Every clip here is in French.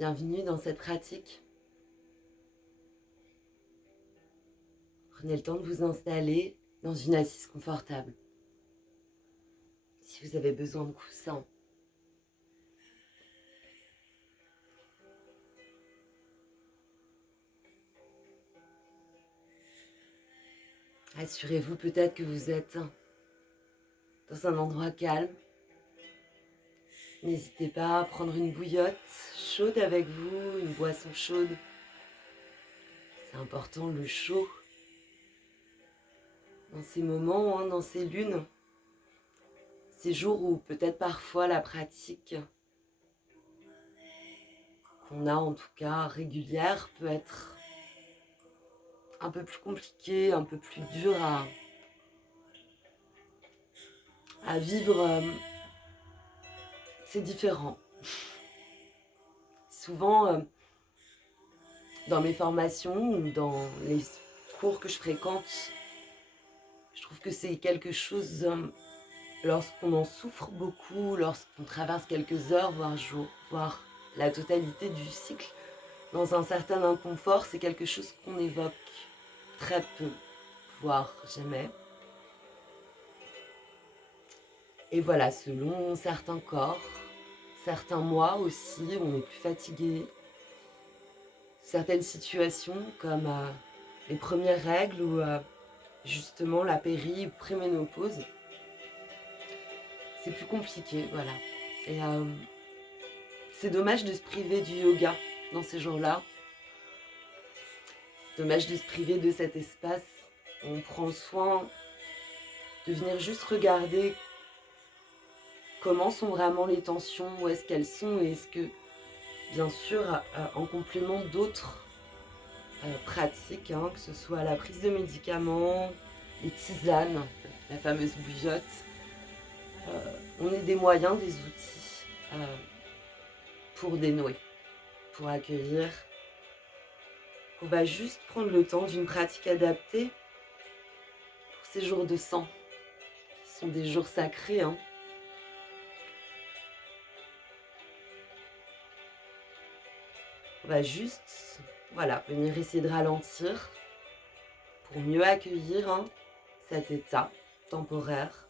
Bienvenue dans cette pratique. Prenez le temps de vous installer dans une assise confortable. Si vous avez besoin de coussins, assurez-vous peut-être que vous êtes dans un endroit calme. N'hésitez pas à prendre une bouillotte chaude avec vous, une boisson chaude. C'est important, le chaud. Dans ces moments, dans ces lunes, ces jours où peut-être parfois la pratique qu'on a en tout cas régulière peut être un peu plus compliquée, un peu plus dure à vivre. C'est différent. Souvent, dans mes formations ou dans les cours que je fréquente, je trouve que c'est quelque chose, lorsqu'on en souffre beaucoup, lorsqu'on traverse quelques heures, voire jours, voire la totalité du cycle, dans un certain inconfort, c'est quelque chose qu'on évoque très peu, voire jamais. Et voilà, selon certains corps, certains mois aussi, on est plus fatigué. Certaines situations comme les premières règles ou justement la péri ou préménopause, c'est plus compliqué, voilà. Et c'est dommage de se priver du yoga dans ces jours-là. C'est dommage de se priver de cet espace où on prend soin de venir juste regarder comment sont vraiment les tensions, où est-ce qu'elles sont, et est-ce que, bien sûr, en complément d'autres pratiques, que ce soit la prise de médicaments, les tisanes, la fameuse bouillotte, on ait des moyens, des outils pour dénouer, pour accueillir. On va juste prendre le temps d'une pratique adaptée pour ces jours de sang, qui sont des jours sacrés. On va juste, venir essayer de ralentir pour mieux accueillir cet état temporaire.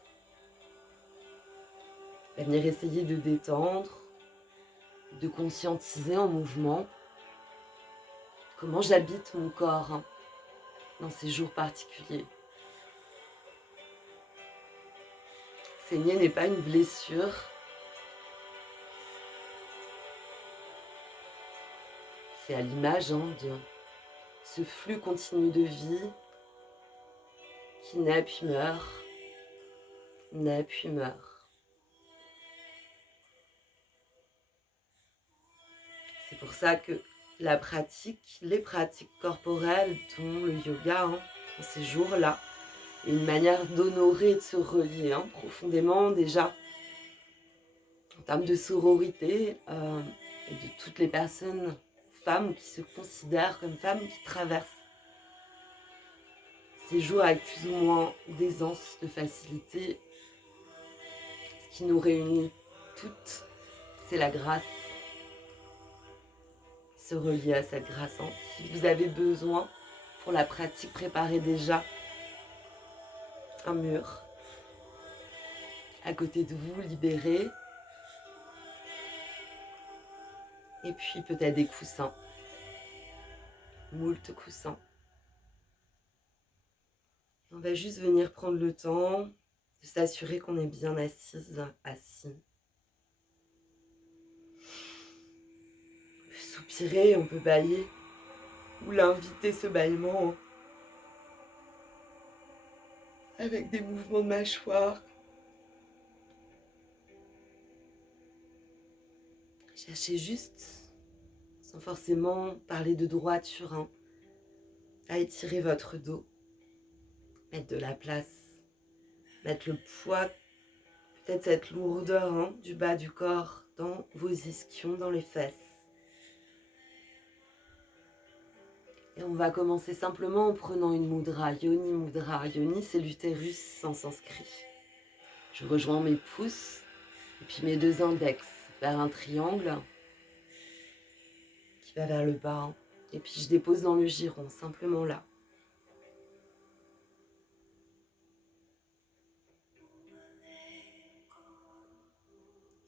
On va venir essayer de détendre, de conscientiser en mouvement comment j'habite mon corps dans ces jours particuliers. Saigner n'est pas une blessure. C'est à l'image de ce flux continu de vie qui naît puis meurt, naît puis meurt. C'est pour ça que la pratique, les pratiques corporelles, dont le yoga, dans ces jours-là, est une manière d'honorer et de se relier profondément déjà en termes de sororité et de toutes les personnes, femmes qui se considèrent comme femmes, qui traversent ces jours avec plus ou moins d'aisance, de facilité. Ce qui nous réunit toutes, c'est la grâce. Se relier à cette grâce. Si vous avez besoin, pour la pratique, préparez déjà un mur à côté de vous, libéré. Et puis peut-être des coussins. Moult coussins. On va juste venir prendre le temps de s'assurer qu'on est bien assise, assis. On peut soupirer, on peut bâiller. Ou l'inviter, ce bâillement, avec des mouvements de mâchoire. Cherchez juste, sans forcément parler de droiture, à étirer votre dos. Mettre de la place, mettre le poids, peut-être cette lourdeur du bas du corps dans vos ischions, dans les fesses. Et on va commencer simplement en prenant une mudra, Yoni Mudra. Yoni, c'est l'utérus en sanskrit. Je rejoins mes pouces et puis mes deux index vers un triangle. qui va vers le bas. Hein. Et puis je dépose dans le giron, simplement là.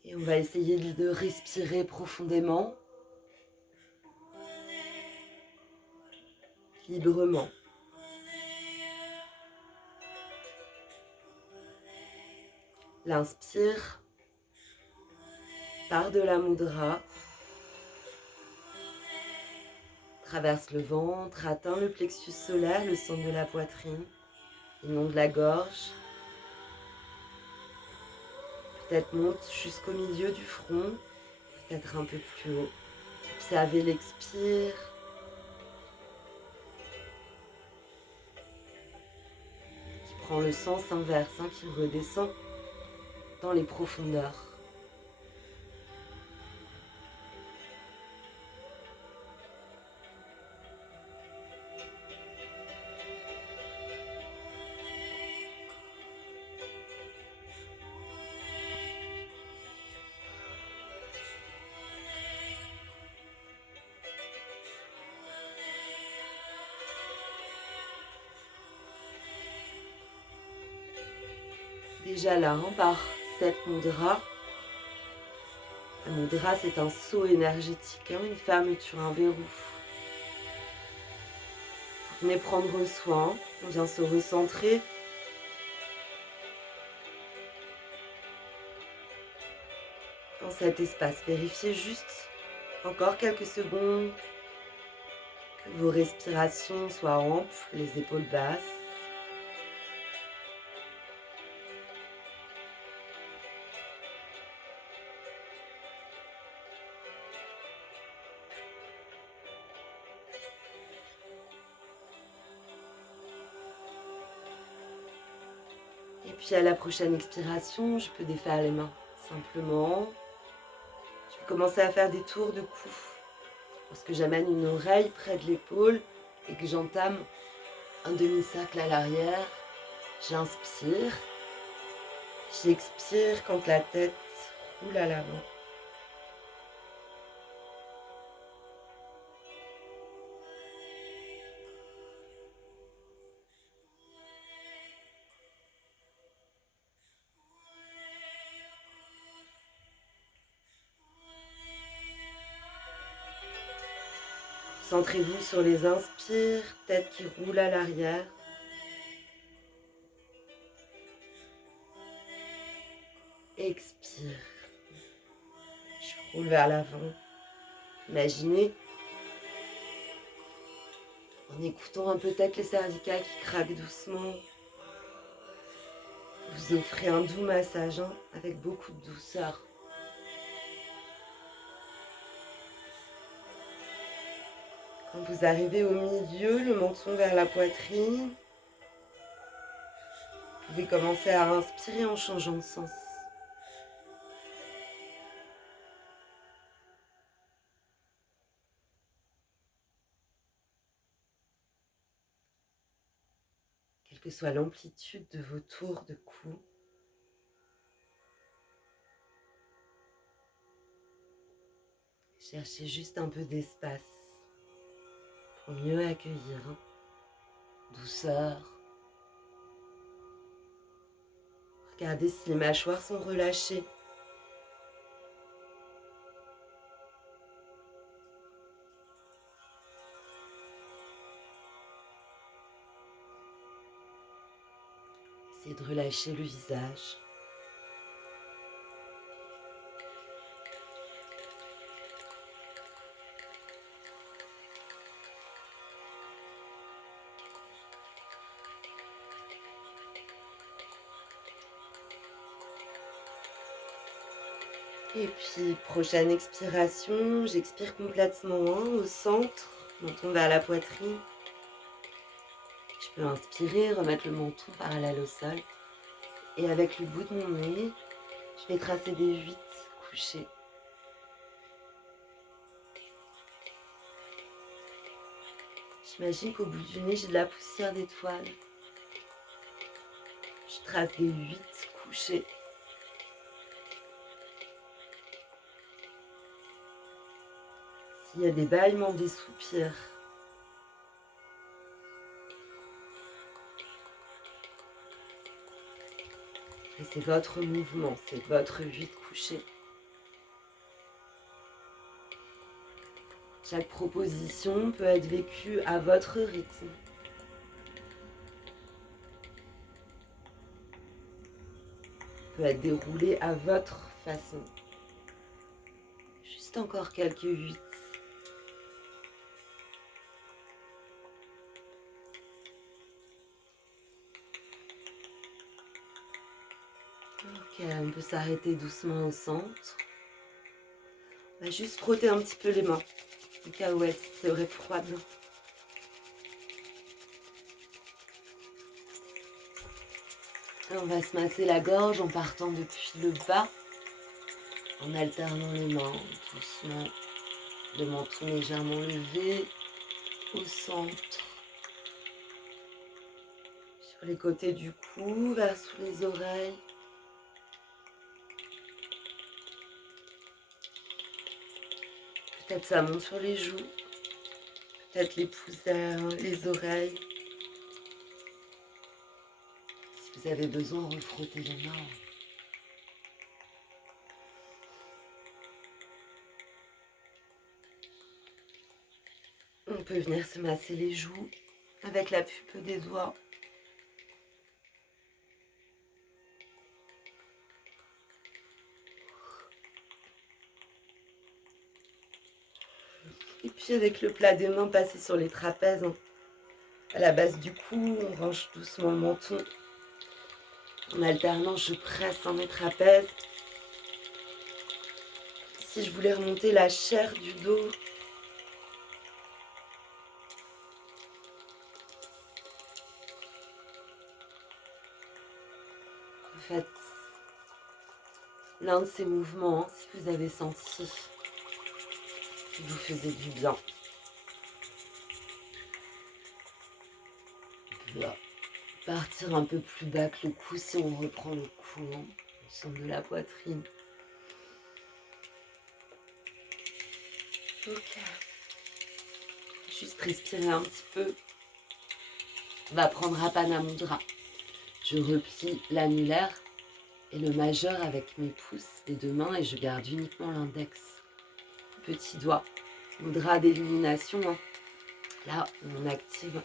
Et on va essayer de respirer profondément, librement. L'inspire, part de la mudra, traverse le ventre, atteint le plexus solaire, le centre de la poitrine, le long de la gorge. Peut-être monte jusqu'au milieu du front, peut-être un peu plus haut. Observez l'expire. Qui prend le sens inverse, qui redescend dans les profondeurs. Déjà là, par cette mudra. La mudra, c'est un saut énergétique, une fermeture, un verrou. Vous venez prendre soin, on vient se recentrer. Dans cet espace, vérifiez juste encore quelques secondes que vos respirations soient amples, les épaules basses. Et puis à la prochaine expiration, je peux défaire les mains simplement. Je vais commencer à faire des tours de cou. Lorsque j'amène une oreille près de l'épaule et que j'entame un demi-cercle à l'arrière, j'inspire. J'expire quand la tête roule à l'avant. Centrez-vous sur les inspires, tête qui roule à l'arrière. Expire. Je roule vers l'avant. Imaginez, en écoutant peut-être les cervicales qui craquent doucement, vous offrez un doux massage avec beaucoup de douceur. Quand vous arrivez au milieu, le menton vers la poitrine, vous pouvez commencer à inspirer en changeant de sens. Quelle que soit l'amplitude de vos tours de cou, cherchez juste un peu d'espace pour mieux accueillir. Douceur. Regardez si les mâchoires sont relâchées. Essayez de relâcher le visage. Et puis, prochaine expiration, j'expire complètement au centre, menton vers la poitrine. Je peux inspirer, remettre le menton parallèle au sol. Et avec le bout de mon nez, je vais tracer des 8 couchés. J'imagine qu'au bout du nez, j'ai de la poussière d'étoiles. Je trace des 8 couchés. S'il y a des bâillements, des soupirs, et c'est votre mouvement, c'est votre vie de coucher. Chaque proposition peut être vécue à votre rythme. Peut être déroulée à votre façon. Juste encore quelques 8. Ok, on peut s'arrêter doucement au centre. On va juste frotter un petit peu les mains, au cas où elles seraient froides. Et on va se masser la gorge en partant depuis le bas, en alternant les mains doucement, le menton légèrement levé, au centre, sur les côtés du cou, vers sous les oreilles. Peut-être ça monte sur les joues, peut-être les poussières, les oreilles. Si vous avez besoin, refrottez les mains. On peut venir se masser les joues avec la pupe des doigts. Et puis avec le plat des mains, passer sur les trapèzes. À la base du cou, on range doucement le menton. En alternant, je presse mes trapèzes. Si je voulais remonter la chair du dos, faites l'un de ces mouvements, si vous avez senti qu'il vous faisait du bien. On va partir un peu plus bas que le cou si on reprend le cou, au centre de la poitrine. Ok. Juste respirer un petit peu. On va prendre Apana Mudra. Je replie l'annulaire et le majeur avec mes pouces des deux mains et je garde uniquement l'index. Petit doigt. Mudra d'élimination. Là, on active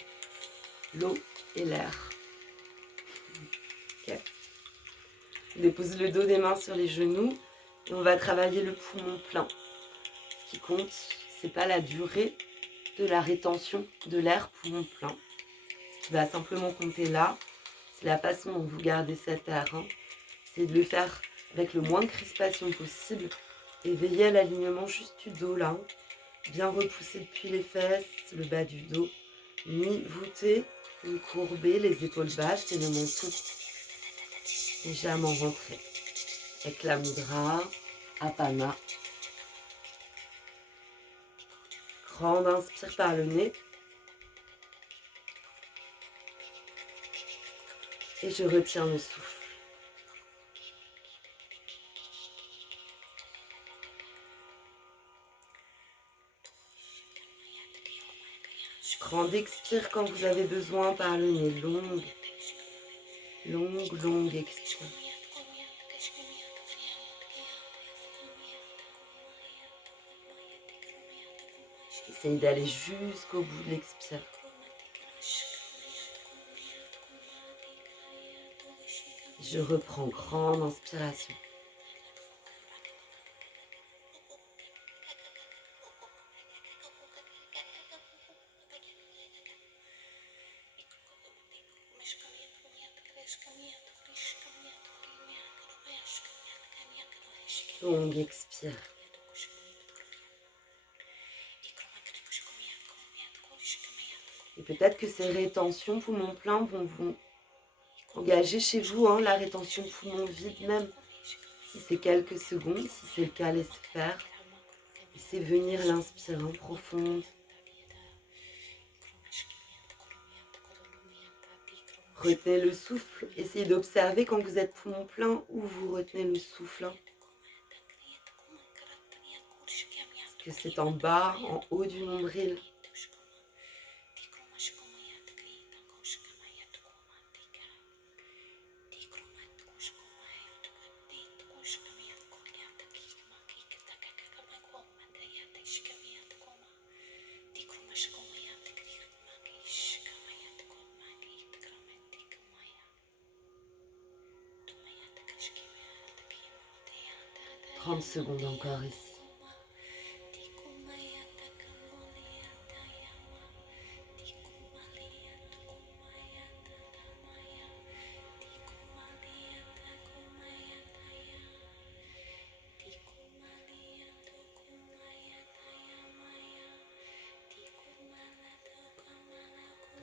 l'eau et l'air. Okay. On dépose le dos des mains sur les genoux et on va travailler le poumon plein. Ce qui compte, c'est pas la durée de la rétention de l'air poumon plein. Ce qui va simplement compter là, c'est la façon dont vous gardez cet air. C'est de le faire avec le moins de crispation possible et veiller à l'alignement juste du dos là. Bien repoussé depuis les fesses, le bas du dos, ni voûté, ni courbé, les épaules basses et le menton légèrement rentré. Avec la mudra, Apana. Grande inspire par le nez. Et je retiens le souffle. Grande expire quand vous avez besoin par le nez. Longue expire. Essayez d'aller jusqu'au bout de l'expire. Je reprends grande inspiration. Longue expire. Et peut-être que ces rétentions poumons pleins vont vous engager chez vous, la rétention poumon vide même. Si c'est quelques secondes, si c'est le cas, laissez faire. Laissez venir l'inspire profonde. Retenez le souffle. Essayez d'observer quand vous êtes poumon plein où vous retenez le souffle. que c'est en bas, en haut du nombril? Trente secondes encore ici.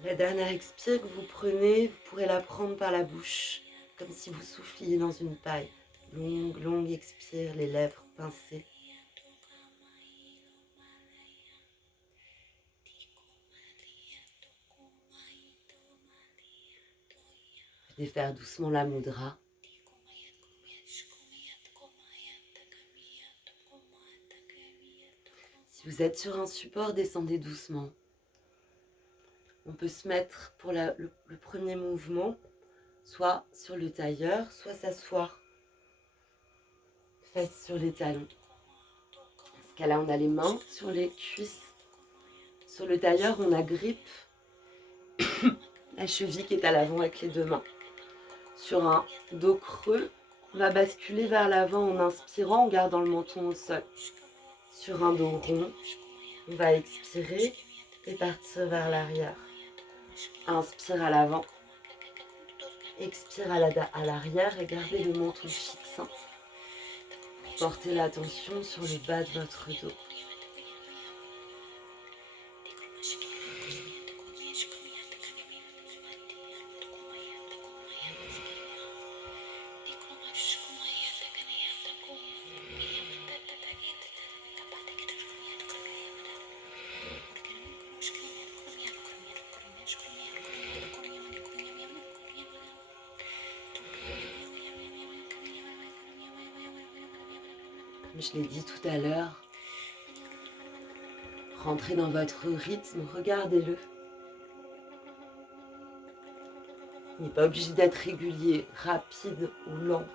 La dernière expire que vous prenez, vous pourrez la prendre par la bouche, comme si vous souffliez dans une paille. Longue, longue expire, les lèvres pincées. Défaire doucement la mudra. Si vous êtes sur un support, descendez doucement. On peut se mettre pour le premier mouvement, soit sur le tailleur, soit s'asseoir, fesses sur les talons. Dans ce cas-là, on a les mains sur les cuisses. Sur le tailleur, on agrippe la cheville qui est à l'avant avec les deux mains. Sur un dos creux, on va basculer vers l'avant en inspirant, en gardant le menton au sol. Sur un dos rond, on va expirer et partir vers l'arrière. Inspire à l'avant, expire à l'arrière et gardez le menton fixe. Portez l'attention sur le bas de votre dos. Comme je l'ai dit tout à l'heure, rentrez dans votre rythme, regardez-le. Il n'est pas obligé d'être régulier, rapide ou lent.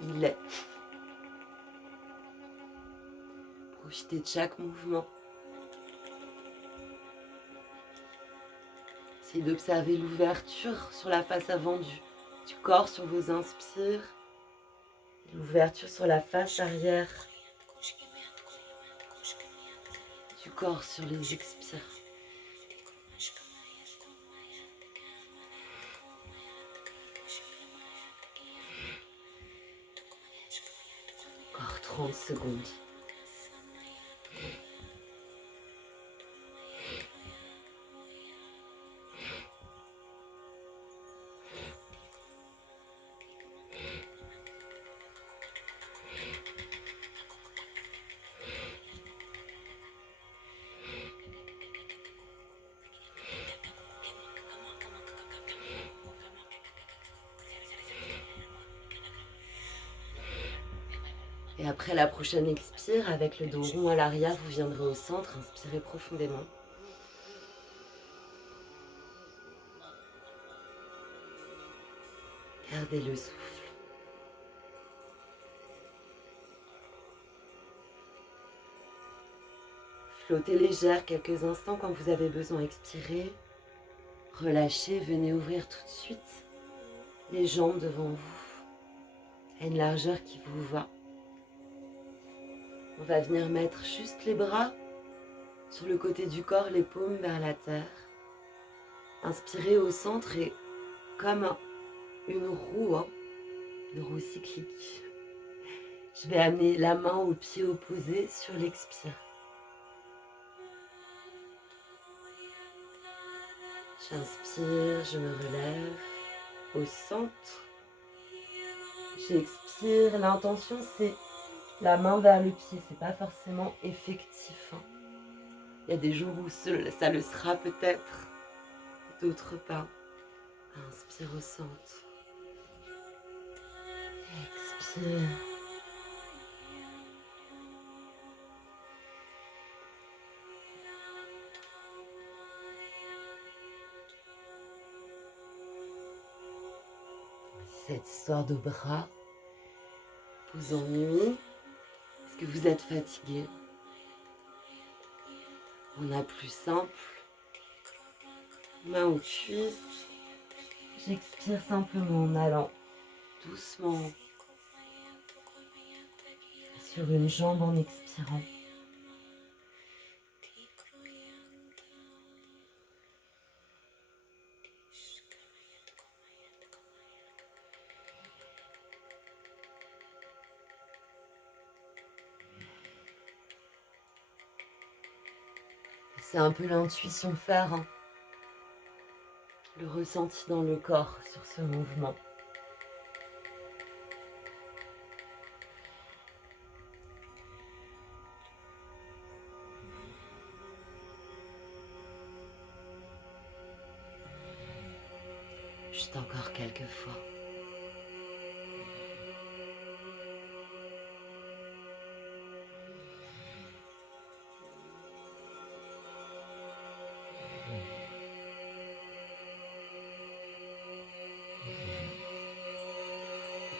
Il est. Profitez de chaque mouvement. Essayez d'observer l'ouverture sur la face avant du corps sur vos inspires. L'ouverture sur la face arrière du corps sur les expires. Encore 30 secondes. Et après la prochaine expire, avec le dos rond à l'arrière, vous viendrez au centre, inspirez profondément. Gardez le souffle. Flottez légère quelques instants quand vous avez besoin. Expirez, relâchez, venez ouvrir tout de suite les jambes devant vous, à une largeur qui vous va. On va venir mettre juste les bras sur le côté du corps, les paumes vers la terre. Inspirez au centre et comme une roue cyclique. Je vais amener la main au pied opposé sur l'expire. J'inspire, je me relève au centre. J'expire. L'intention, c'est la main vers le pied. C'est pas forcément effectif. Il y a des jours où ça le sera peut-être, d'autres pas. Inspire au centre. Expire. cette histoire de bras vous ennuie? Est-ce que vous êtes fatigué? On a plus simple. Main aux cuisses. J'expire simplement en allant doucement sur une jambe en expirant. C'est un peu l'intuition faire, hein. Le ressenti dans le corps sur ce mouvement. Juste encore quelques fois.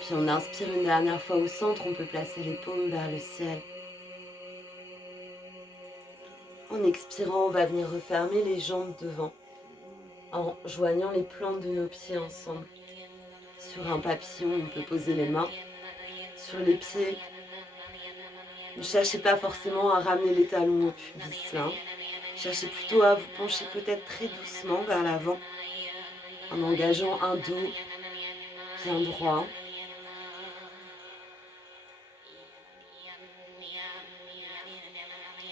Puis on inspire une dernière fois au centre, on peut placer les paumes vers le ciel. En expirant, on va venir refermer les jambes devant, en joignant les plantes de nos pieds ensemble. Sur un papillon, on peut poser les mains sur les pieds. Ne cherchez pas forcément à ramener les talons au pubis là. Cherchez plutôt à vous pencher peut-être très doucement vers l'avant, en engageant un dos bien droit.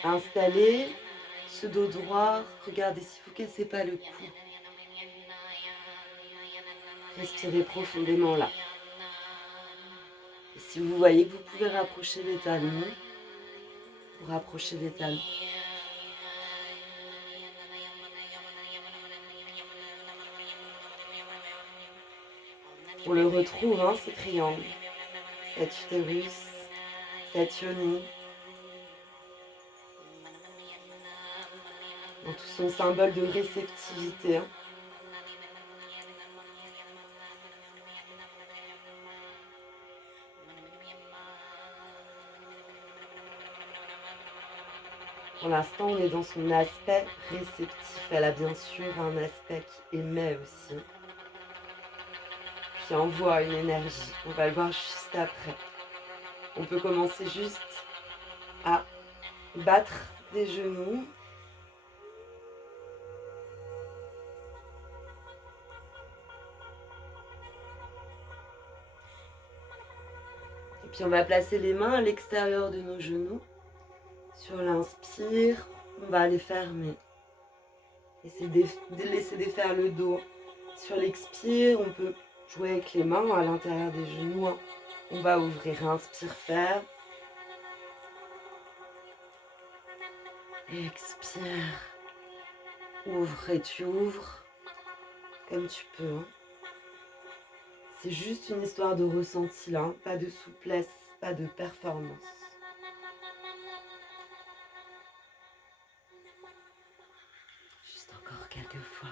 Installez ce dos droit, regardez si vous ne cassez pas le cou. Respirez profondément là. Et si vous voyez que vous pouvez rapprocher les talons, vous rapprochez les talons. On le retrouve, hein, ce triangle, cet utérus, cette yoni, dans tout son symbole de réceptivité. Hein. Pour l'instant, on est dans son aspect réceptif. Elle a bien sûr un aspect qui émet aussi, qui envoie une énergie. On va le voir juste après. On peut commencer juste à battre des genoux. Et puis on va placer les mains à l'extérieur de nos genoux. Sur l'inspire, on va les fermer. Laisser défaire le dos. Sur l'expire, on peut jouer avec les mains à l'intérieur des genoux. On va ouvrir, inspire, ferme. Expire. Ouvre et tu ouvres comme tu peux. Hein. C'est juste une histoire de ressenti là, hein. Pas de souplesse, pas de performance. Juste encore quelques fois.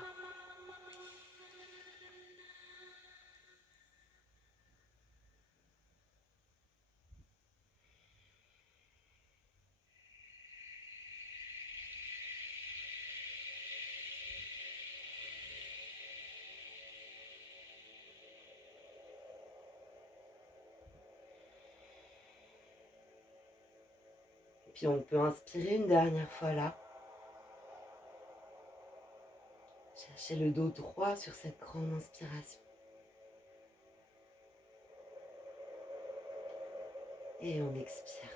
Puis on peut inspirer une dernière fois là. Cherchez le dos droit sur cette grande inspiration. Et on expire.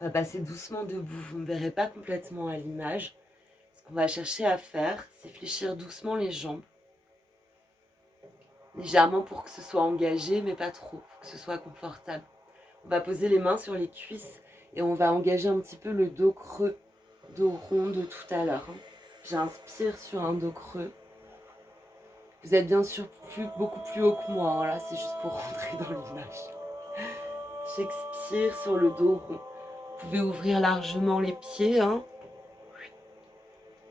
On va passer doucement debout. Vous ne me verrez pas complètement à l'image. Ce qu'on va chercher à faire, c'est fléchir doucement les jambes. Légèrement pour que ce soit engagé, mais pas trop, pour que ce soit confortable. On va poser les mains sur les cuisses et on va engager un petit peu le dos creux, dos rond de tout à l'heure. J'inspire sur un dos creux. Vous êtes bien sûr beaucoup plus haut que moi, là, c'est juste pour rentrer dans l'image. J'expire sur le dos rond. Vous pouvez ouvrir largement les pieds, hein.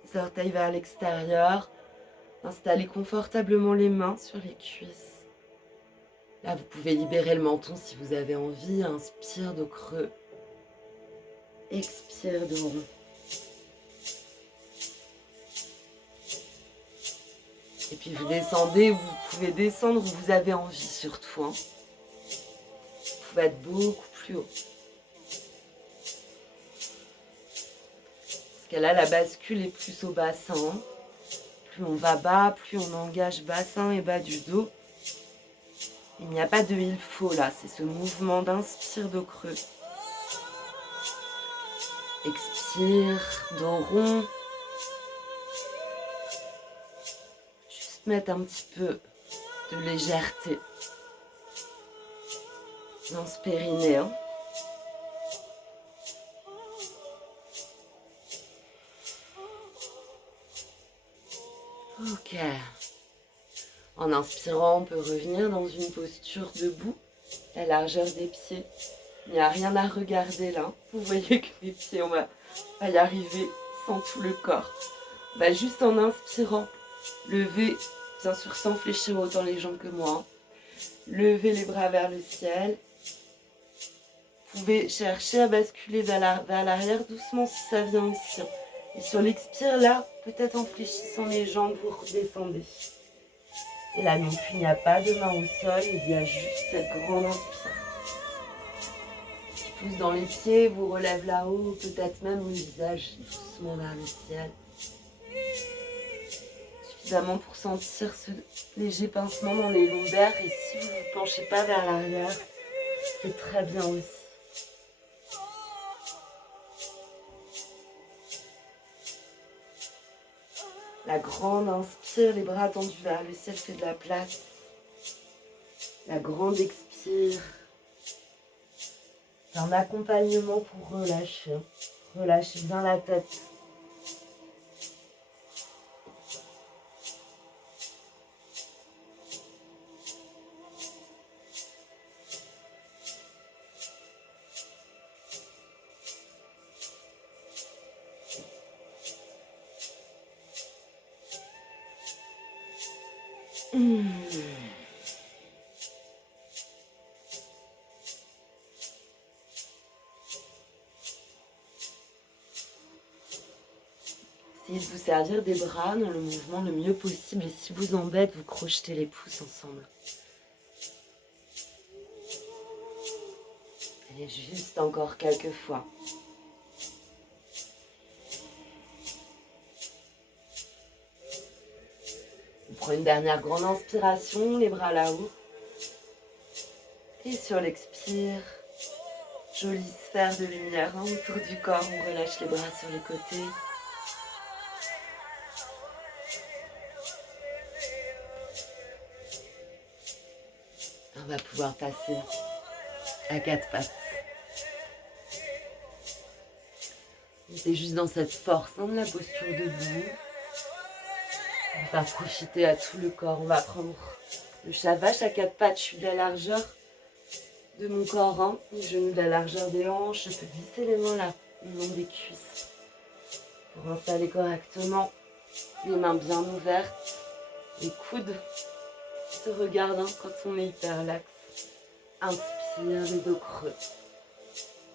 Les orteils vers l'extérieur. Installez confortablement les mains sur les cuisses. Là, vous pouvez libérer le menton si vous avez envie. Inspire de creux. Expire de rond. Et puis vous descendez, vous pouvez descendre où vous avez envie surtout. Vous pouvez être beaucoup plus haut. Parce que là, la bascule est plus au bassin. Plus on va bas, plus on engage bassin et bas du dos. Il n'y a pas de il faut là, c'est ce mouvement d'inspire de creux. Expire, dos rond. Juste mettre un petit peu de légèreté dans ce périnée. Ok. En inspirant, on peut revenir dans une posture debout, la largeur des pieds. Il n'y a rien à regarder là. Vous voyez que les pieds, on va y arriver sans tout le corps. Juste en inspirant, lever, bien sûr sans fléchir autant les jambes que moi. Levez les bras vers le ciel. Vous pouvez chercher à basculer vers l'arrière doucement si ça vient ici. Et sur l'expire là, peut-être en fléchissant les jambes, vous redescendez. Et là non plus, il n'y a pas de main au sol, il y a juste cette grande inspire. Qui pousse dans les pieds, vous relève là-haut, peut-être même le visage doucement vers le ciel. Suffisamment pour sentir ce léger pincement dans les lombaires. Et si vous ne vous penchez pas vers l'arrière, c'est très bien aussi. La grande inspire, les bras tendus vers le ciel, fait de la place. La grande expire. C'est un accompagnement pour relâcher. Relâchez bien la tête. Essayez de vous servir des bras dans le mouvement le mieux possible. Et si vous embête, vous crochetez les pouces ensemble. Allez, juste encore quelques fois. On prend une dernière grande inspiration, les bras là-haut. Et sur l'expire, jolie sphère de lumière autour du corps. On relâche les bras sur les côtés. On va pouvoir passer à quatre pattes. C'est juste dans cette force de la posture debout. On va profiter à tout le corps. On va prendre le chat vache à quatre pattes. Je suis de la largeur de mon corps. Les genoux de la largeur des hanches. Je peux glisser les mains là, le long des cuisses. Pour installer correctement. Les mains bien ouvertes. Les coudes qui se regardent quand on est hyper lax. Inspire, le dos creux.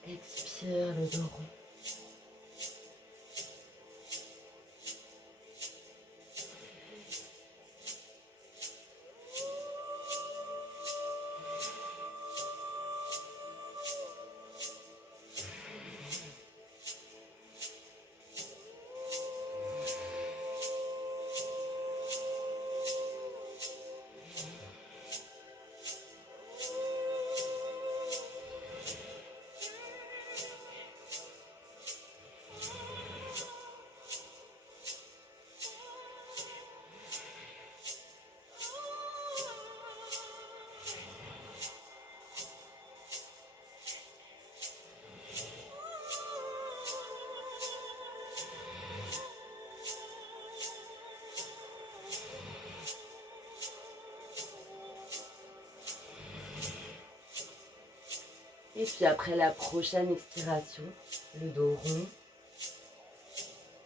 Expire, le dos rond. Et puis après la prochaine expiration, le dos rond.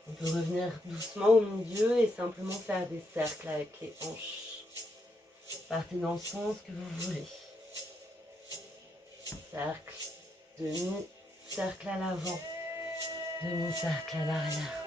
On peut revenir doucement au milieu et simplement faire des cercles avec les hanches. Partez dans le sens que vous voulez. Cercle, demi-cercle à l'avant, demi-cercle à l'arrière.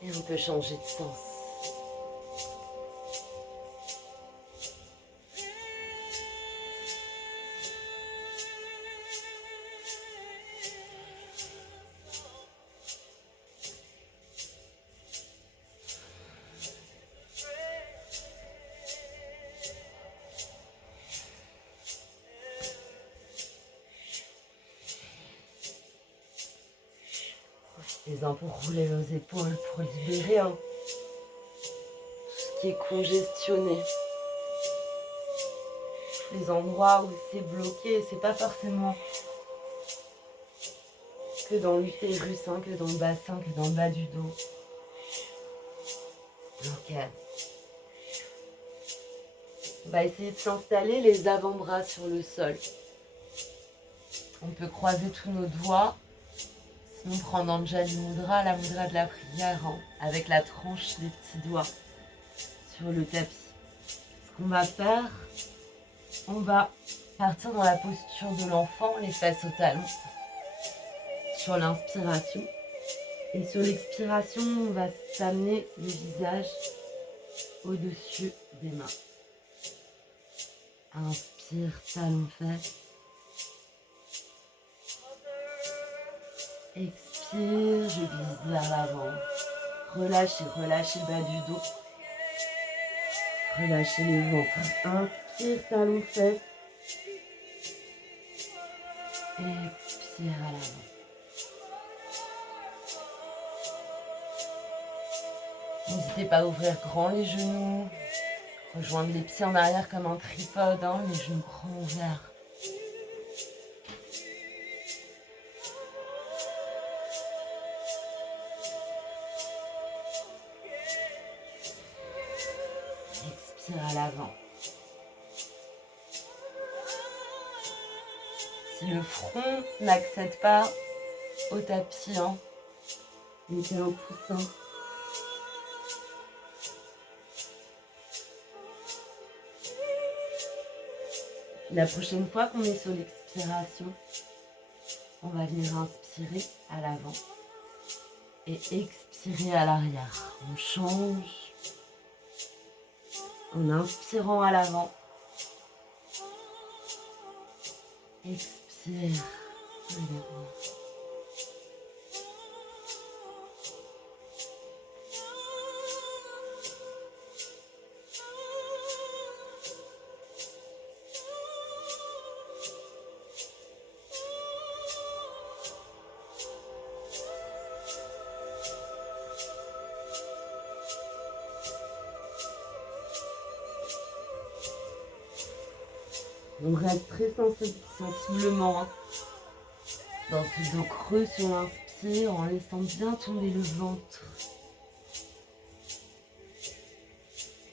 Et on peut changer de sens. Profitez-en pour rouler aux épaules, pour libérer tout ce qui est congestionné. Les endroits où c'est bloqué, c'est pas forcément que dans l'utérus, que dans le bassin, que dans le bas du dos. Ok. On va essayer de s'installer les avant-bras sur le sol. On peut croiser tous nos doigts. Sinon, prendre Anjali Mudra, la mudra de la prière, avec la tranche des petits doigts sur le tapis. Ce qu'on va faire, on va partir dans la posture de l'enfant, les fesses au talon, sur l'inspiration. Et sur l'expiration, on va s'amener le visage au-dessus des mains. Inspire, talon-fesses. Expire, je glisse vers l'avant. Relâchez, relâchez le bas du dos. Relâchez le ventre. Inspire, talon-fesses. Expire à l'avant. N'hésitez pas à ouvrir grand les genoux. Rejoindre les pieds en arrière comme un tripode, les genoux grands ouverts. Expire à l'avant. Si le front n'accède pas au tapis, mettez un coussin. La prochaine fois qu'on est sur l'expiration, on va venir inspirer à l'avant et expirer à l'arrière. On change en inspirant à l'avant. Expire à l'avant. On reste très sensiblement dans ce dos creux sur l'inspire en laissant bien tomber le ventre.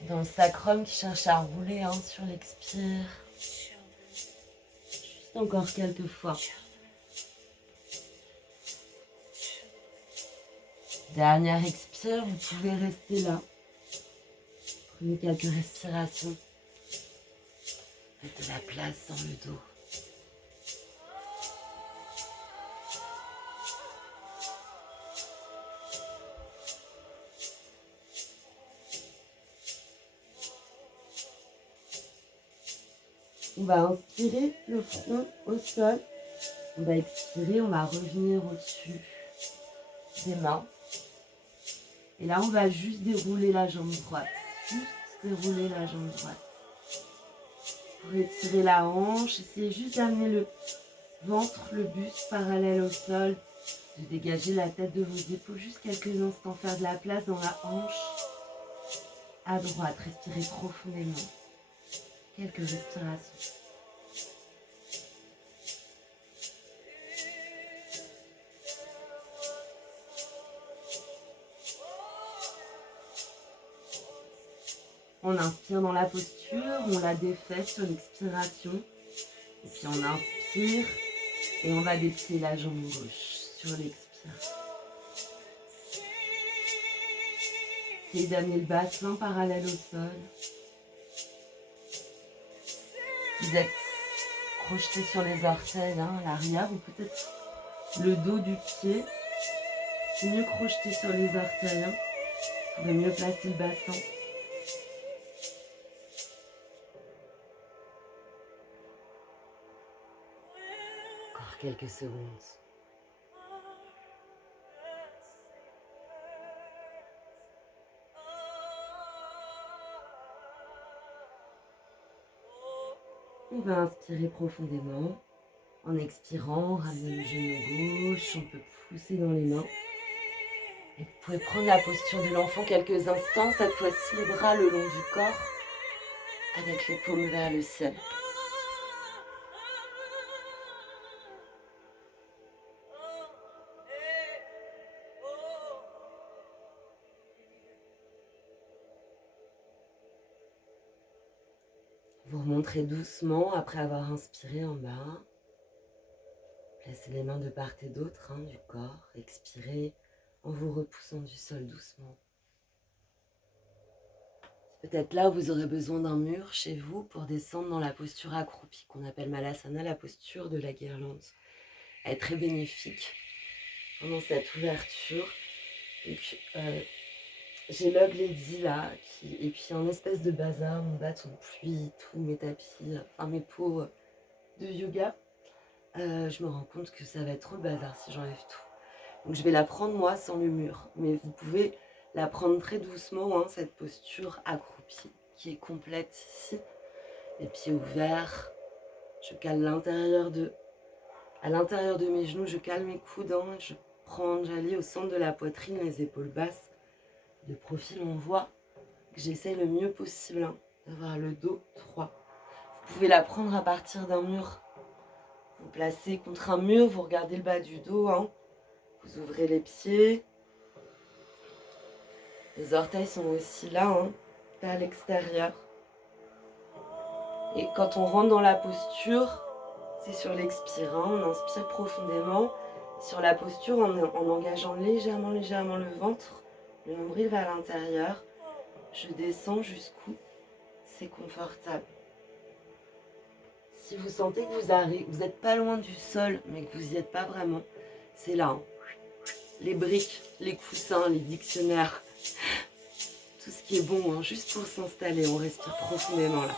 Dans le sacrum qui cherche à rouler sur l'expire. Juste encore quelques fois. Dernière expire, vous pouvez rester là. Prenez quelques respirations. Faites de la place dans le dos. On va inspirer le front au sol. On va expirer, on va revenir au-dessus des mains. Et là, on va juste dérouler la jambe droite. Juste dérouler la jambe droite. Pour étirer la hanche, essayez juste d'amener le ventre, le buste parallèle au sol. De dégager la tête de vos épaules juste quelques instants. Faire de la place dans la hanche. À droite, respirez profondément. Quelques respirations. On inspire dans la posture, on la défait sur l'expiration. Et puis on inspire et on va déplier la jambe gauche sur l'expire. Essayez d'amener le bassin parallèle au sol. Vous êtes projeté sur les orteils, à l'arrière, ou peut-être le dos du pied. C'est mieux crocheté sur les orteils. Vous pouvez mieux placer le bassin. Encore quelques secondes. On va inspirer profondément. En expirant, ramenez le genou gauche, on peut pousser dans les mains. Et vous pouvez prendre la posture de l'enfant quelques instants, cette fois-ci les bras le long du corps, avec les paumes vers le ciel. Vous remonterez doucement après avoir inspiré en bas. Placez les mains de part et d'autre du corps. Expirez en vous repoussant du sol doucement. C'est peut-être là où vous aurez besoin d'un mur chez vous pour descendre dans la posture accroupie qu'on appelle Malasana, la posture de la guirlande. Elle est très bénéfique pendant cette ouverture. Donc, j'ai l'Hug Lady là, et puis un espèce de bazar, mon bâton de pluie, tous mes tapis, enfin mes pots de yoga. Je me rends compte que ça va être trop le bazar si j'enlève tout. Donc je vais la prendre moi sans le mur, mais vous pouvez la prendre très doucement, cette posture accroupie qui est complète ici. Les pieds ouverts, je cale à l'intérieur de mes genoux, je cale mes coudes, j'allie au centre de la poitrine, les épaules basses. De profil, on voit que j'essaie le mieux possible d'avoir le dos droit. Vous pouvez la prendre à partir d'un mur. Vous placez contre un mur, vous regardez le bas du dos. Vous ouvrez les pieds. Les orteils sont aussi là, à l'extérieur. Et quand on rentre dans la posture, c'est sur l'expire. On inspire profondément. Sur la posture, en engageant légèrement le ventre, le nombril vers l'intérieur. Je descends jusqu'où c'est confortable. Si vous sentez que vous n'êtes pas loin du sol, mais que vous n'y êtes pas vraiment, c'est là. Les briques, les coussins, les dictionnaires, tout ce qui est bon, juste pour s'installer. On respire profondément là.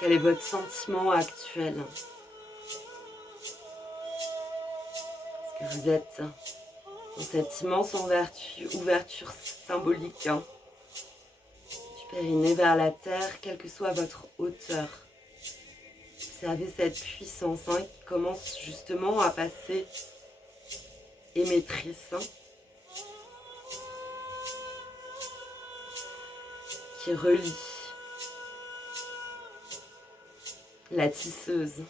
Quel est votre sentiment actuel? Est-ce que vous êtes dans cette immense ouverture symbolique du périnée vers la terre, quelle que soit votre hauteur? Observez cette puissance qui commence justement à passer émettrice, qui relie la tisseuse.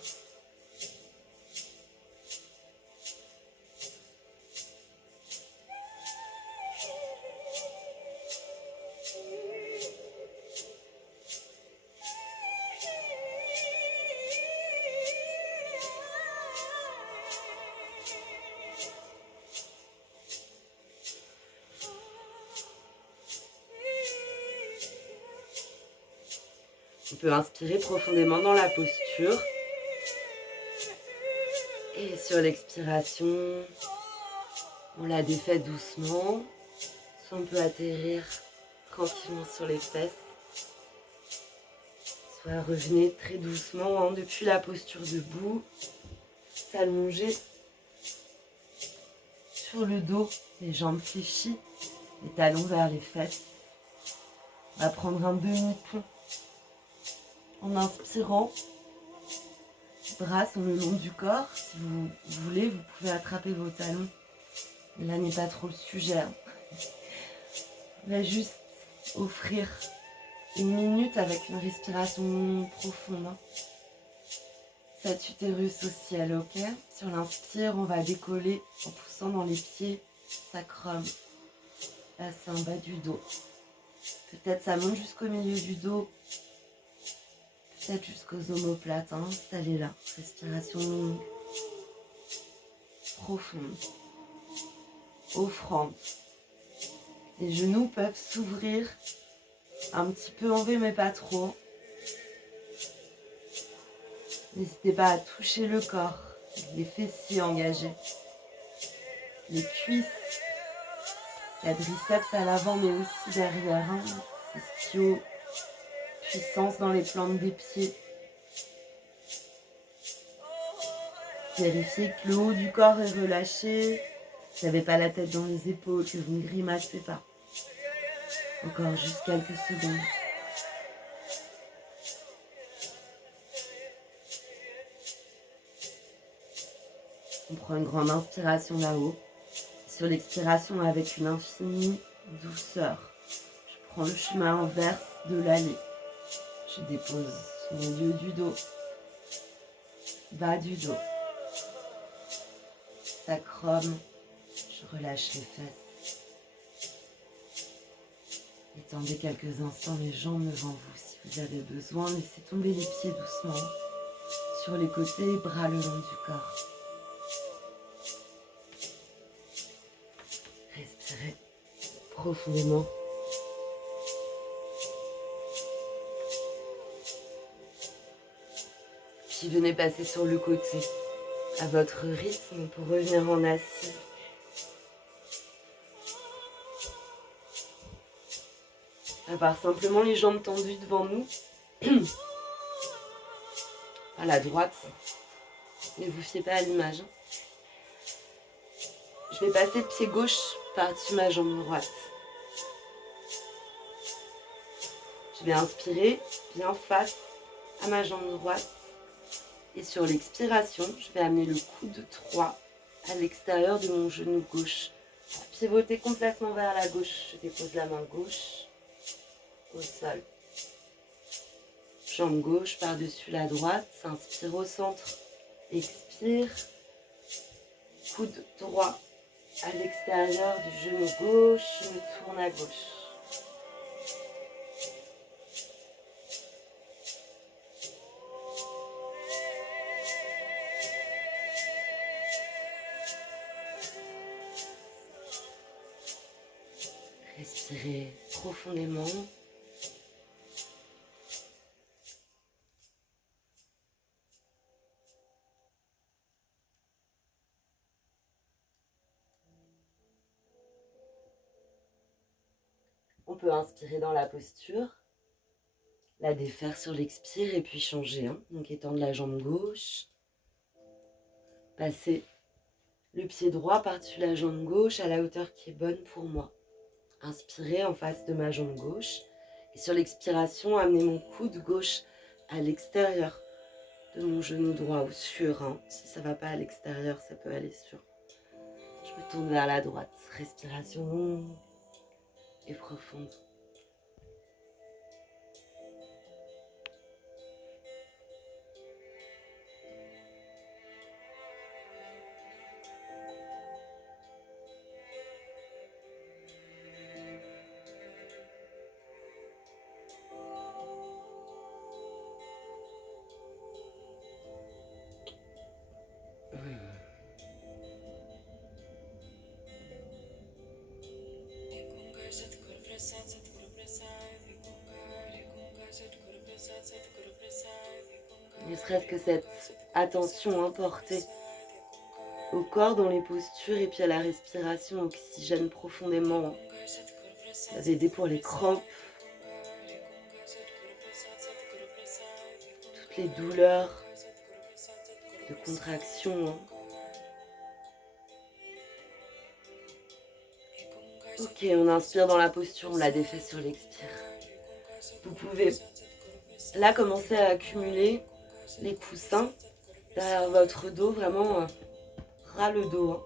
On peut inspirer profondément dans la posture. Et sur l'expiration, on la défait doucement. Soit on peut atterrir tranquillement sur les fesses. Soit revenez très doucement depuis la posture debout. S'allonger sur le dos, les jambes fléchies, les talons vers les fesses. On va prendre un demi-pont En inspirant, bras sont le long du corps. Si vous voulez, vous pouvez attraper vos talons. Mais là n'est pas trop le sujet. On va juste offrir 1 minute avec une respiration profonde. Cet utérus au ciel, ok? Sur l'inspire, on va décoller en poussant dans les pieds, sacrum, bassin, bas du dos. Peut-être ça monte jusqu'au milieu du dos, peut-être jusqu'aux omoplates, installez là. Respiration longue, profonde, offrande. Les genoux peuvent s'ouvrir un petit peu en V, mais pas trop. N'hésitez pas à toucher le corps, les fessiers engagés, les cuisses, quadriceps à l'avant mais aussi derrière. Ischio, puissance dans les plantes des pieds. Vérifiez que le haut du corps est relâché. Vous n'avez pas la tête dans les épaules, que vous ne grimacez pas. Encore juste quelques secondes. On prend une grande inspiration là-haut. Sur l'expiration, avec une infinie douceur, je prends le chemin inverse de l'allée. Je dépose au milieu du dos, bas du dos, sacrum, je relâche les fesses. Étendez quelques instants les jambes devant vous si vous avez besoin. Laissez tomber les pieds doucement sur les côtés, bras le long du corps. Respirez profondément. Puis venez passer sur le côté à votre rythme pour revenir en assise. Avoir simplement les jambes tendues devant nous. À la droite. Ne vous fiez pas à l'image. Je vais passer le pied gauche par-dessus ma jambe droite. Je vais inspirer bien face à ma jambe droite. Et sur l'expiration, je vais amener le coude droit à l'extérieur de mon genou gauche. Pour pivoter complètement vers la gauche, je dépose la main gauche au sol. Jambe gauche par-dessus la droite, s'inspire au centre, expire, coude droit à l'extérieur du genou gauche, je me tourne à gauche. Respirez profondément. On peut inspirer dans la posture, la défaire sur l'expire et puis changer. Donc étendre la jambe gauche, passer le pied droit par-dessus la jambe gauche à la hauteur qui est bonne pour moi. Inspirez en face de ma jambe gauche et sur l'expiration, amenez mon coude gauche à l'extérieur de mon genou droit ou sur. Si ça ne va pas à l'extérieur, ça peut aller sur. Je me tourne vers la droite. Respiration longue et profonde. Ne serait-ce que cette attention portée au corps dans les postures et puis à la respiration, oxygène profondément. Ça va aider pour les crampes, toutes les douleurs de contraction. Ok, on inspire dans la posture, on la défait sur l'expire. Vous pouvez là, commencez à accumuler les coussins derrière votre dos, vraiment ras le dos. Hein.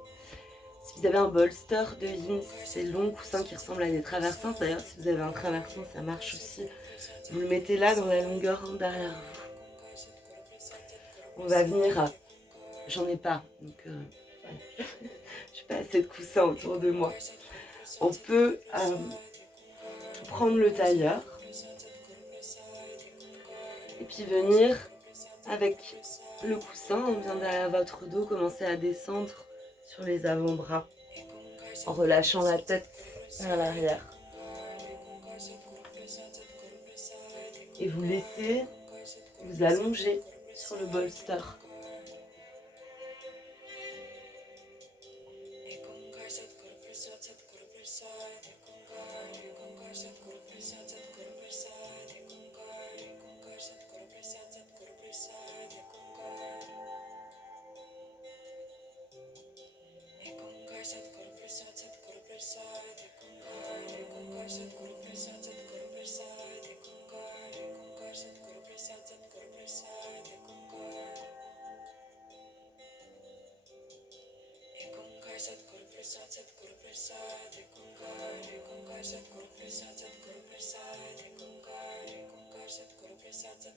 Si vous avez un bolster de jeans, ces longs coussins qui ressemblent à des traversins, d'ailleurs si vous avez un traversin ça marche aussi, vous le mettez là dans la longueur derrière vous. On va venir à... J'en ai pas, donc ouais. J'ai pas assez de coussins autour de moi. On peut prendre le tailleur et puis venir avec le coussin bien derrière votre dos, commencer à descendre sur les avant-bras en relâchant la tête vers l'arrière. Et vous laissez vous allonger sur le bolster.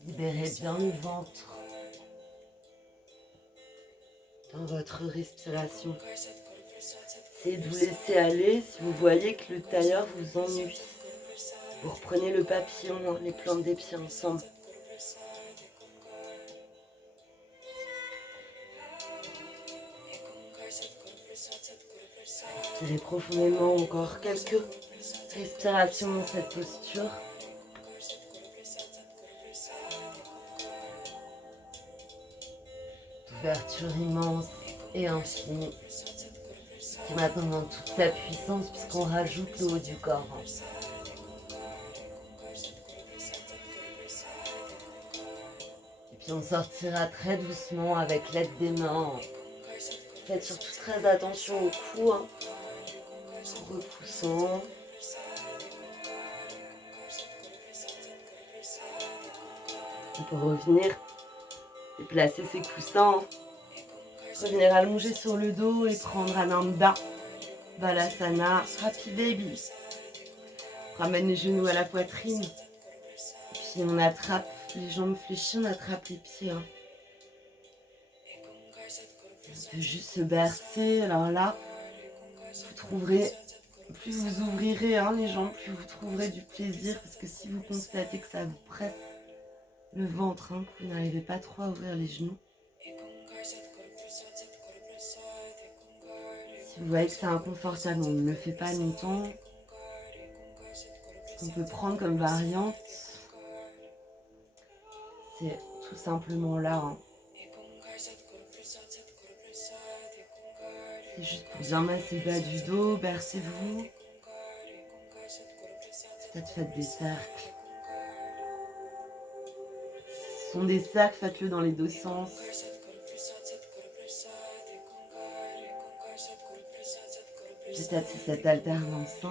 Libérez bien le ventre dans votre respiration. Essayez de vous laisser aller si vous voyez que le tailleur vous ennuie. Vous reprenez le papillon, les plantes des pieds ensemble. Respirez profondément, encore quelques respirations dans cette posture. D'ouverture immense et infinie, qui est maintenant dans toute sa puissance puisqu'on rajoute le haut du corps. Et puis on sortira très doucement avec l'aide des mains. Faites surtout très attention au cou, en repoussant. On peut revenir déplacer ses coussins, revenir allonger sur le dos et prendre Ananda, Balasana, Happy Baby. On ramène les genoux à la poitrine, puis on attrape les jambes fléchies, on attrape les pieds. On peut juste se bercer, alors là, vous trouverez, plus vous ouvrirez les jambes, plus vous trouverez du plaisir, parce que si vous constatez que ça vous presse le ventre, que vous n'arrivez pas trop à ouvrir les genoux, si vous voyez que c'est inconfortable, on ne le fait pas longtemps. Ce qu'on peut prendre comme variante, c'est tout simplement là. C'est juste pour bien masser le bas du dos, bercez-vous. Peut-être faites des cercles. Ce sont des cercles, faites-le dans les deux sens. Peut-être c'est cette alternance.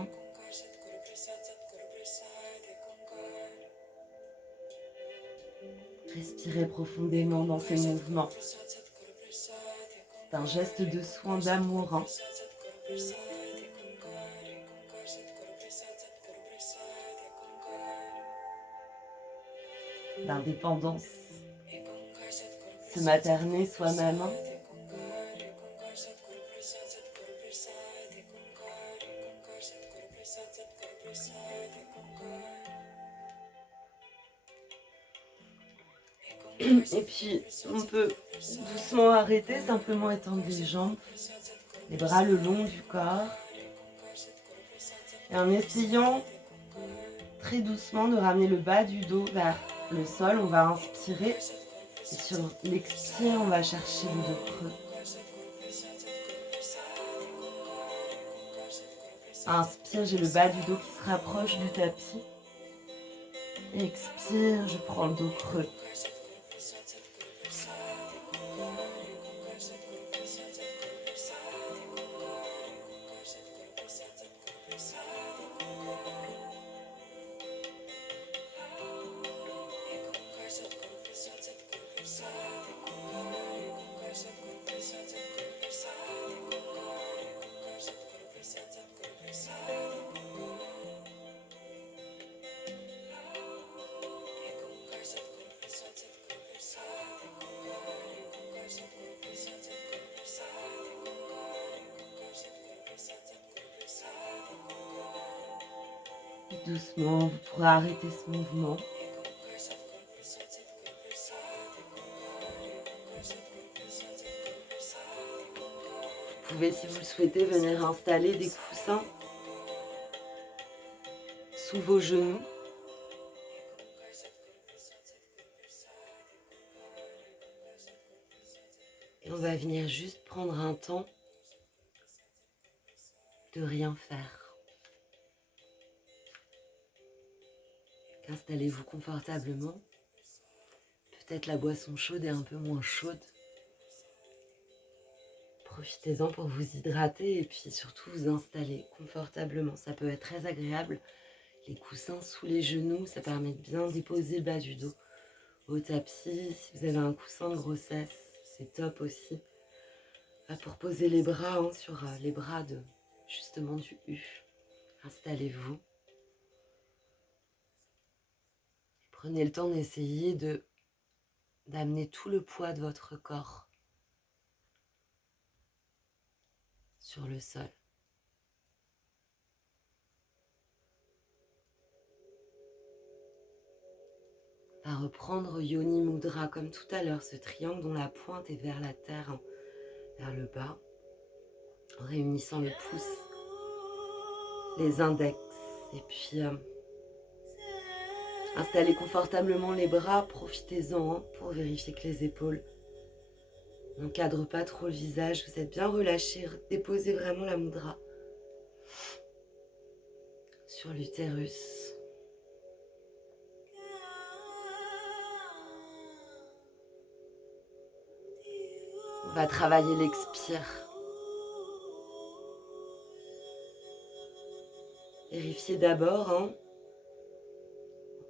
Respirez profondément dans ces mouvements. C'est un geste de soin, d'amour. L'indépendance. Se materner soi-même. Et puis, on peut doucement arrêter, simplement étendre les jambes, les bras le long du corps. Et en essayant très doucement de ramener le bas du dos vers le sol, on va inspirer. Et sur l'expire, on va chercher le dos creux. Inspire, j'ai le bas du dos qui se rapproche du tapis. Expire, je prends le dos creux. doucement, vous pourrez arrêter ce mouvement. Vous pouvez, si vous le souhaitez, venir installer des coussins sous vos genoux. Et on va venir juste prendre un temps de rien faire. Installez-vous confortablement. Peut-être la boisson chaude est un peu moins chaude. Profitez-en pour vous hydrater et puis surtout vous installer confortablement. Ça peut être très agréable. Les coussins sous les genoux, ça permet de bien déposer le bas du dos au tapis. Si vous avez un coussin de grossesse, c'est top aussi. Pour poser les bras sur les bras justement du U. Installez-vous. Prenez le temps d'essayer d'amener tout le poids de votre corps sur le sol. On va reprendre Yoni Mudra comme tout à l'heure, ce triangle dont la pointe est vers la terre, vers le bas, en réunissant le pouce, les index, et puis installez confortablement les bras, profitez-en pour vérifier que les épaules n'encadrent pas trop le visage, vous êtes bien relâché, déposez vraiment la mudra sur l'utérus. On va travailler l'expire. Vérifiez d'abord, en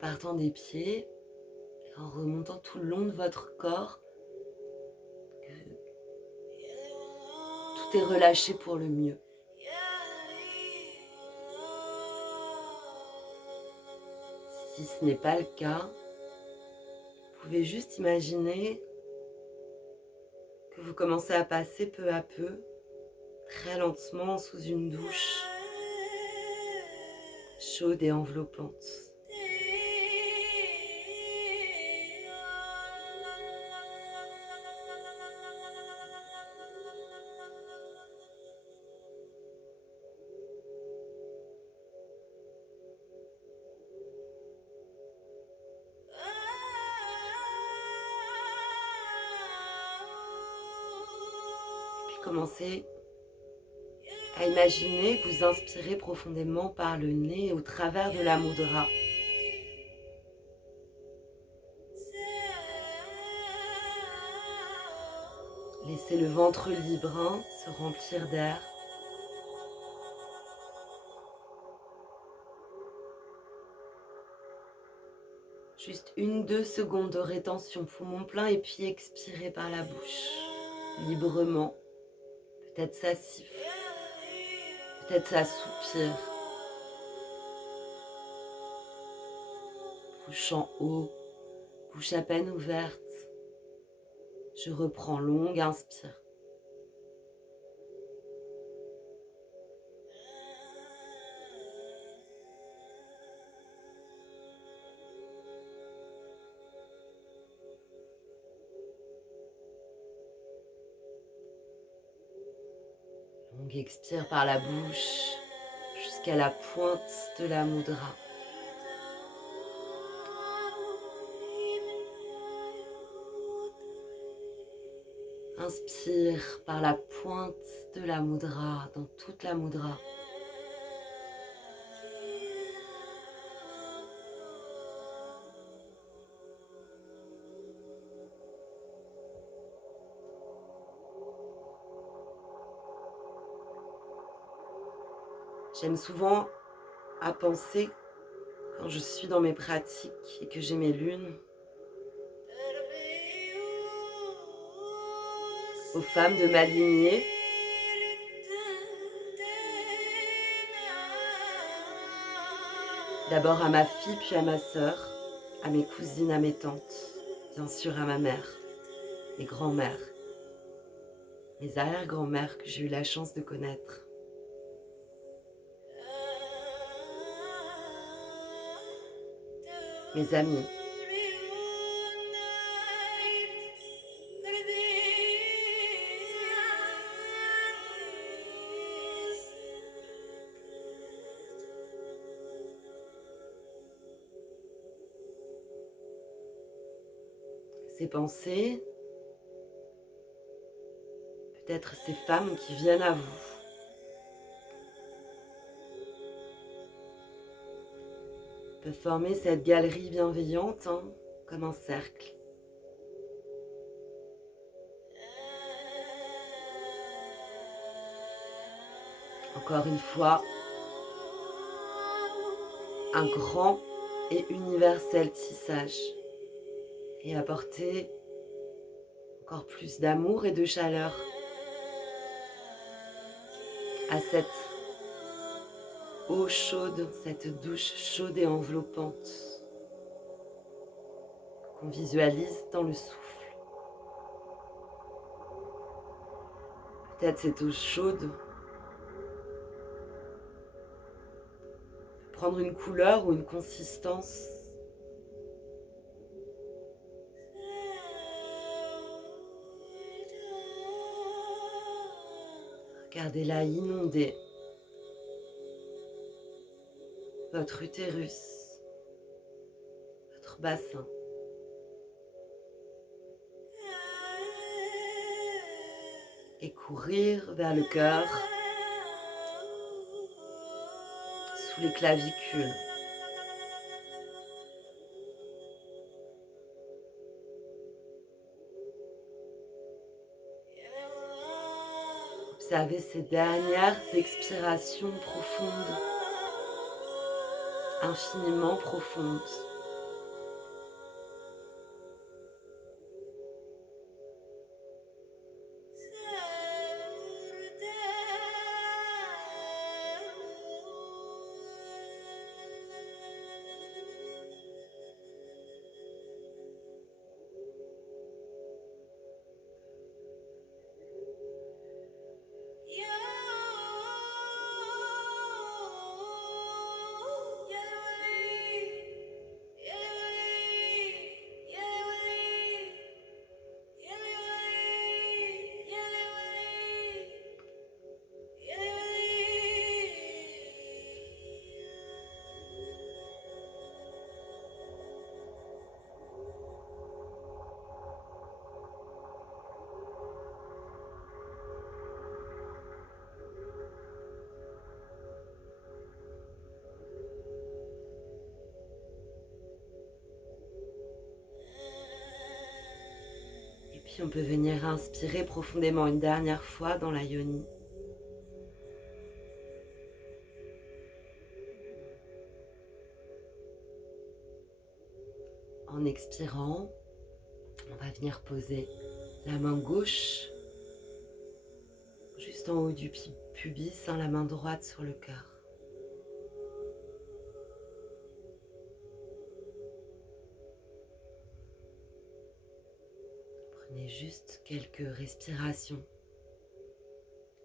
partant des pieds, en remontant tout le long de votre corps, que tout est relâché pour le mieux. Si ce n'est pas le cas, vous pouvez juste imaginer que vous commencez à passer peu à peu, très lentement, sous une douche chaude et enveloppante. Commencez à imaginer que vous inspirez profondément par le nez au travers de la mudra. Laissez le ventre libre se remplir d'air. Juste 1-2 secondes de rétention, poumon plein, et puis expirez par la bouche, librement. Peut-être ça siffle, peut-être ça soupire. Bouche en haut, bouche à peine ouverte. Je reprends, longue inspire. Longue expire par la bouche jusqu'à la pointe de la mudra. Inspire par la pointe de la mudra, dans toute la mudra. J'aime souvent à penser, quand je suis dans mes pratiques et que j'ai mes lunes, aux femmes de ma lignée, d'abord à ma fille, puis à ma sœur, à mes cousines, à mes tantes, bien sûr à ma mère, mes grands-mères, mes arrière-grand-mères que j'ai eu la chance de connaître. les amis. Ces pensées, peut-être ces femmes qui viennent à vous. Peuvent former cette galerie bienveillante, hein, comme un cercle. Encore une fois, un grand et universel tissage et apporter encore plus d'amour et de chaleur à cette eau chaude, cette douche chaude et enveloppante qu'on visualise dans le souffle. Peut-être cette eau chaude peut prendre une couleur ou une consistance. Regardez-la inonder votre utérus, votre bassin. Et courir vers le cœur, sous les clavicules. Observez ces dernières expirations profondes, infiniment profondes. Et puis on peut venir inspirer profondément une dernière fois dans la yoni. En expirant, on va venir poser la main gauche juste en haut du pubis, la main droite sur le cœur. Prenez juste quelques respirations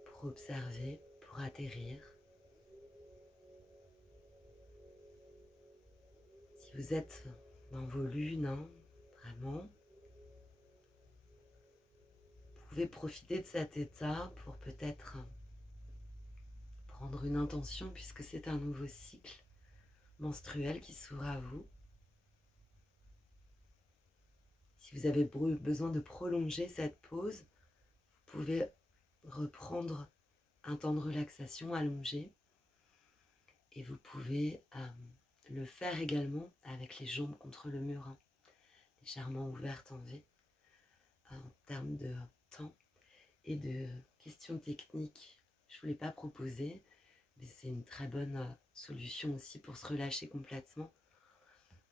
pour observer, pour atterrir. Si vous êtes dans vos lunes, hein, vraiment, vous pouvez profiter de cet état pour peut-être prendre une intention puisque c'est un nouveau cycle menstruel qui s'ouvre à vous. Si vous avez besoin de prolonger cette pause, vous pouvez reprendre un temps de relaxation allongé et vous pouvez le faire également avec les jambes contre le mur, hein, légèrement ouvertes en V, en termes de temps et de questions techniques. Je ne vous l'ai pas proposé, mais c'est une très bonne solution aussi pour se relâcher complètement.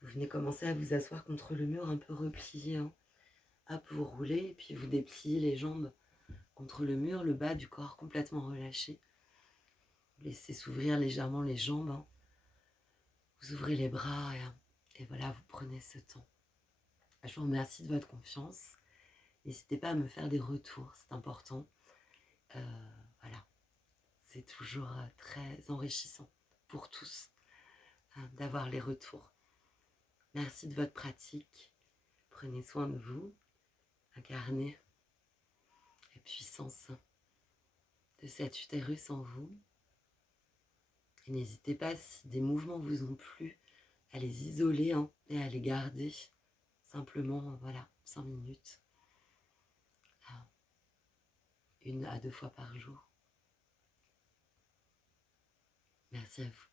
Vous venez commencer à vous asseoir contre le mur un peu replié, hein. Hop, vous roulez et puis vous dépliez les jambes contre le mur, le bas du corps complètement relâché. Vous laissez s'ouvrir légèrement les jambes, hein. Vous ouvrez les bras et voilà, vous prenez ce temps. Je vous remercie de votre confiance. N'hésitez pas à me faire des retours, c'est important. Voilà, c'est toujours très enrichissant pour tous d'avoir les retours. Merci de votre pratique. Prenez soin de vous. Incarnez la puissance de cet utérus en vous. Et n'hésitez pas, si des mouvements vous ont plu, à les isoler et à les garder. Simplement, voilà, 5 minutes. 1 à 2 fois par jour. Merci à vous.